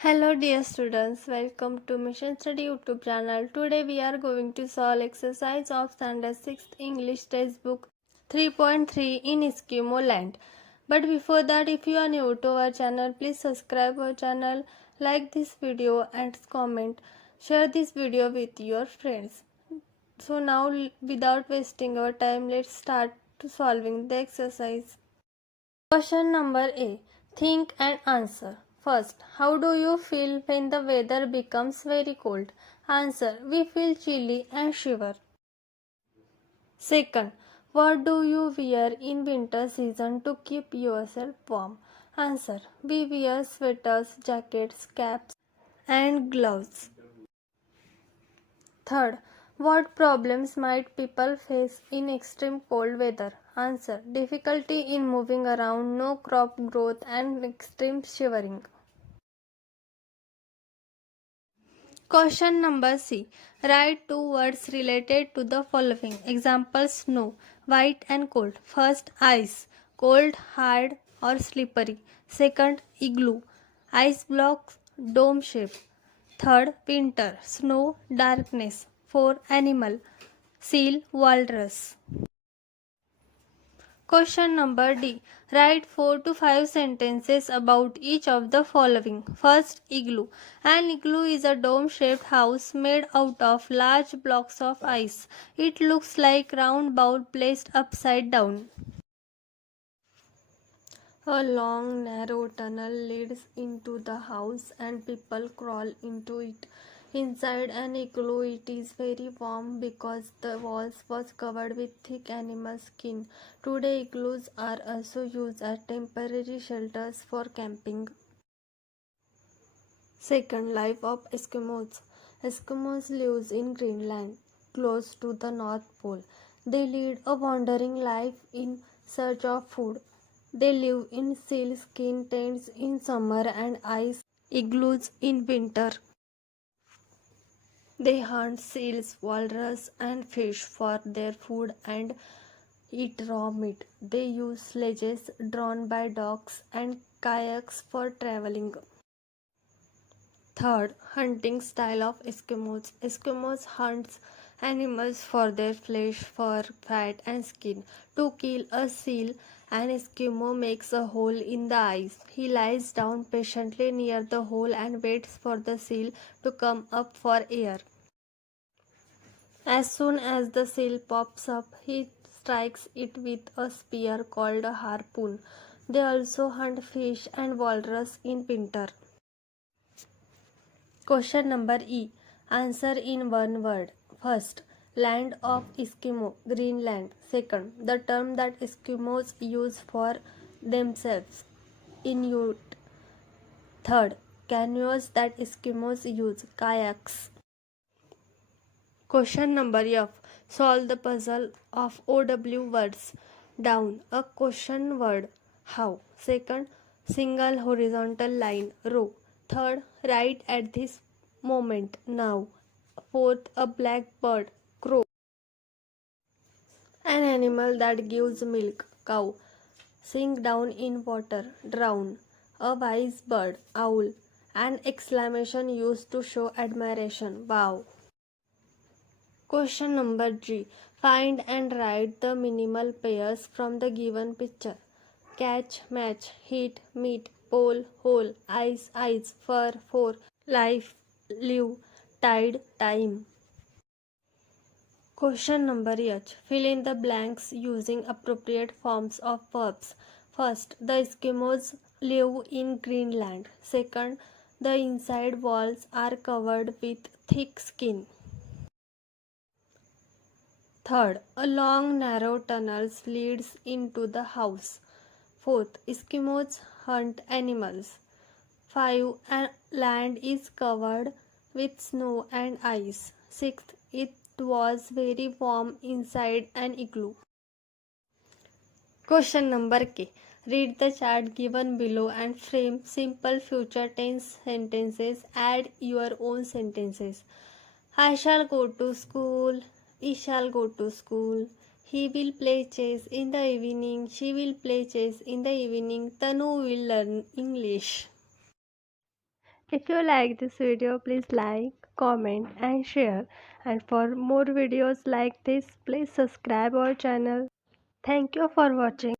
Hello dear students, welcome to Mission Study YouTube channel. Today we are going to solve exercise of Standard 6th English textbook 3.3 in Eskimo Land. But before that, if you are new to our channel, please subscribe our channel, like this video and comment. Share this video with your friends. So now without wasting our time, let's start to solving the exercise. Question number A. Think and answer. First, how do you feel when the weather becomes very cold? Answer. We feel chilly and shiver. Second, what do you wear in winter season to keep yourself warm? Answer. We wear sweaters, jackets, caps and gloves. Third, what problems might people face in extreme cold weather? Answer. Difficulty in moving around, no crop growth and extreme shivering. Question number C. Write two words related to the following. Example: snow, white and cold. First, ice, cold, hard or slippery. Second, igloo, ice blocks, dome shape. Third, winter, snow, darkness. 4. Animal, seal, walrus. Question number D. Write 4 to 5 sentences about each of the following. First, igloo. An igloo is a dome-shaped house made out of large blocks of ice. It looks like a round bowl placed upside down. A long, narrow tunnel leads into the house and people crawl into it. Inside an igloo, it is very warm because the walls was covered with thick animal skin. Today, igloos are also used as temporary shelters for camping. Second, life of Eskimos. Eskimos live in Greenland, close to the North Pole. They lead a wandering life in search of food. They live in sealskin tents in summer and ice igloos in winter. They hunt seals, walrus, and fish for their food and eat raw meat. They use sledges drawn by dogs and kayaks for traveling. Third, hunting style of Eskimos. Eskimos hunt animals for their flesh, fur, fat, and skin. To kill a seal, an Eskimo makes a hole in the ice. He lies down patiently near the hole and waits for the seal to come up for air. As soon as the seal pops up, he strikes it with a spear called a harpoon. They also hunt fish and walrus in winter. Question number E. Answer in one word. First, land of Eskimo, Greenland. Second, the term that Eskimos use for themselves, Inuit. Third, canoes that Eskimos use, kayaks. Question number F. Solve the puzzle of OW words. Down, a question word, how. Second, single horizontal line, row. Third, right at this moment, now. Fourth, a black bird, crow. An animal that gives milk, cow. Sink down in water, drown. A wise bird, owl. An exclamation used to show admiration, wow. Question number G. Find and write the minimal pairs from the given picture. Catch, match, hit, meet, pole, hole, ice, ice, fur, for, life, live, tide, time. Question number H. Fill in the blanks using appropriate forms of verbs. First, the Eskimos live in Greenland. Second, the inside walls are covered with thick skin. Third, a long narrow tunnel leads into the house. Fourth, Eskimos hunt animals. 5. Land is covered with snow and ice. 6th, it was very warm inside an igloo. Question number K. Read the chart given below and frame simple future tense sentences. Add your own sentences. I shall go to school. We shall go to school. He will play chess in the evening. She will play chess in the evening. Tanu will learn English. If you like this video, please like, comment and share. And for more videos like this, please subscribe our channel. Thank you for watching.